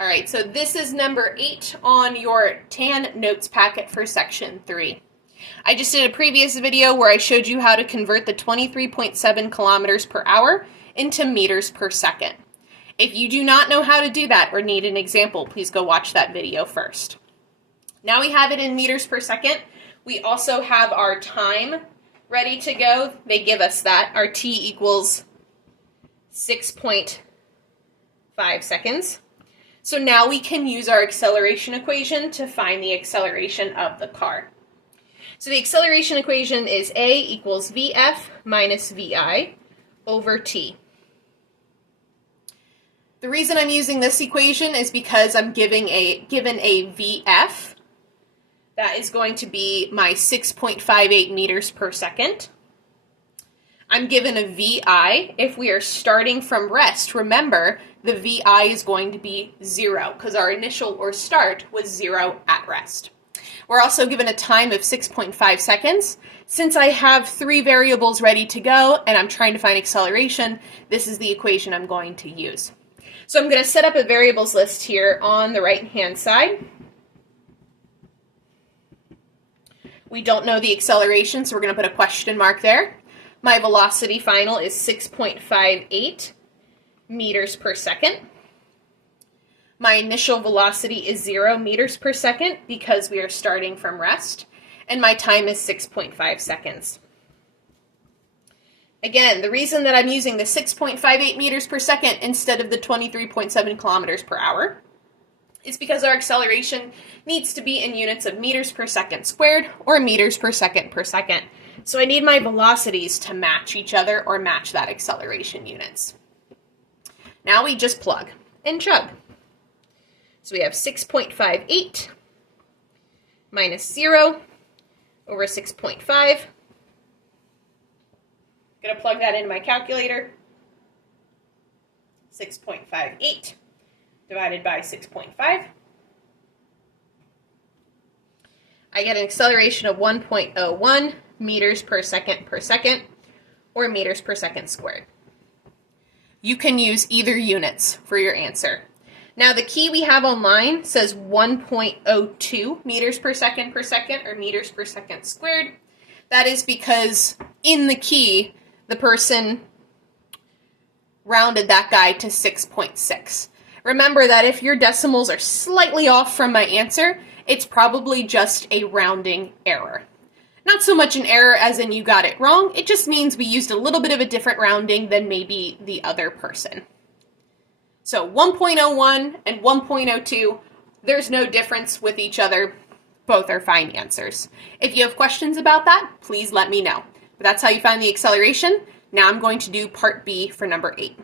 All right, so this is number 8 on your TAN notes packet for section 3. I just did a previous video where I showed you how to convert the 23.7 kilometers per hour into meters per second. If you do not know how to do that or need an example, please go watch that video first. Now we have it in meters per second. We also have our time ready to go. They give us that. Our t equals 6.5 seconds. So now we can use our acceleration equation to find the acceleration of the car. So the acceleration equation is a equals vf minus vi over t. The reason I'm using this equation is because I'm given a vf. That is going to be my 6.58 meters per second. I'm given a vi. If we are starting from rest, remember the vi is going to be 0 because our initial or start was 0 at rest. We're also given a time of 6.5 seconds. Since I have 3 variables ready to go and I'm trying to find acceleration, this is the equation I'm going to use. So I'm going to set up a variables list here on the right-hand side. We don't know the acceleration, so we're going to put a question mark there. My velocity final is 6.58 meters per second. My initial velocity is 0 meters per second because we are starting from rest. And my time is 6.5 seconds. Again, the reason that I'm using the 6.58 meters per second instead of the 23.7 kilometers per hour is because our acceleration needs to be in units of meters per second squared or meters per second per second. So I need my velocities to match each other or match that acceleration units. Now we just plug and chug. So we have 6.58 minus 0 over 6.5. I'm going to plug that into my calculator. 6.58 divided by 6.5. I get an acceleration of 1.01 meters per second, or meters per second squared. You can use either units for your answer. Now the key we have online says 1.02 meters per second, or meters per second squared. That is because in the key, the person rounded that guy to 6.6. Remember that if your decimals are slightly off from my answer, it's probably just a rounding error. Not so much an error as in you got it wrong, it just means we used a little bit of a different rounding than maybe the other person. So 1.01 and 1.02, there's no difference with each other. Both are fine answers. If you have questions about that, please let me know. But that's how you find the acceleration. Now I'm going to do part B for number 8.